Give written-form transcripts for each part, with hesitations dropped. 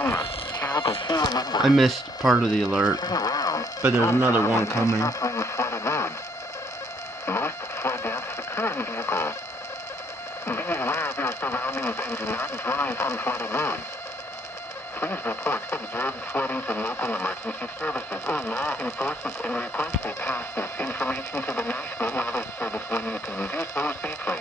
I missed part of the alert, but there's another one coming. Most flood deaths occur in vehicles. Be aware of your surroundings and do not drive on flooded roads. Please report observed flooding to local emergency services or law enforcement and request they pass this information to the National Weather Service when you can do so safely.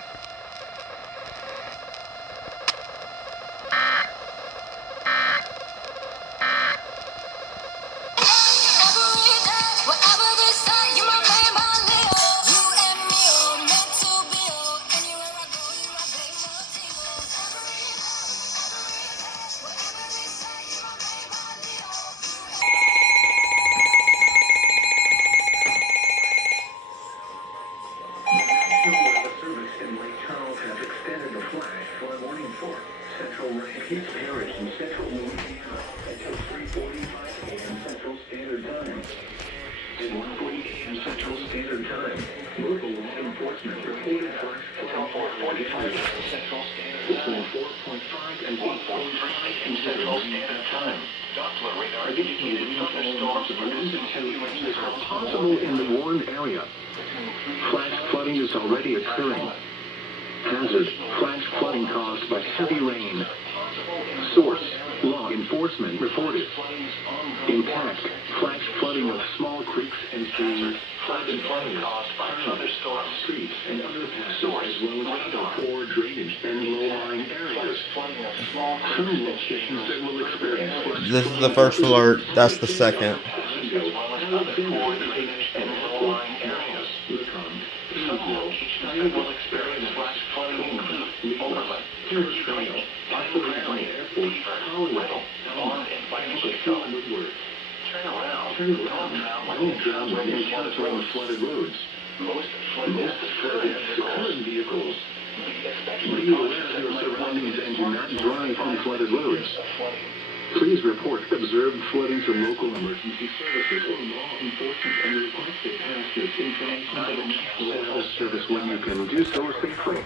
Central rain is Paris in central Louisiana until 3:45 a.m. Central Standard Time. At 1:40 a.m. Central Standard Time, local law enforcement reported flash flooding in Central Standard Time between 4.5 and 8.5 in Central Standard Time. Doppler radar indicated thunderstorms are possible in the warned area. Flash flooding is already occurring. Hazard, flash flooding caused by heavy rain. Source, law enforcement reported. Impact, flash flooding of small creeks and streams. Flash flooding caused by thunderstorms, streets, and underpasses, as well as poor drainage and low-lying areas. Some locations that will experience flash. This is the first alert. That's the second. Will experience flash flooding include Overland, Trail, Beaver, Colorado, Bond, and Vital. Turn around. Don't drown when you encounter on flooded roads. Most flood deaths occur in vehicles. Be aware of your surroundings and do not drive on flooded roads. Please report observed flooding to local emergency services or law enforcement and request they pass this information to the National Weather Service when you can do so safely.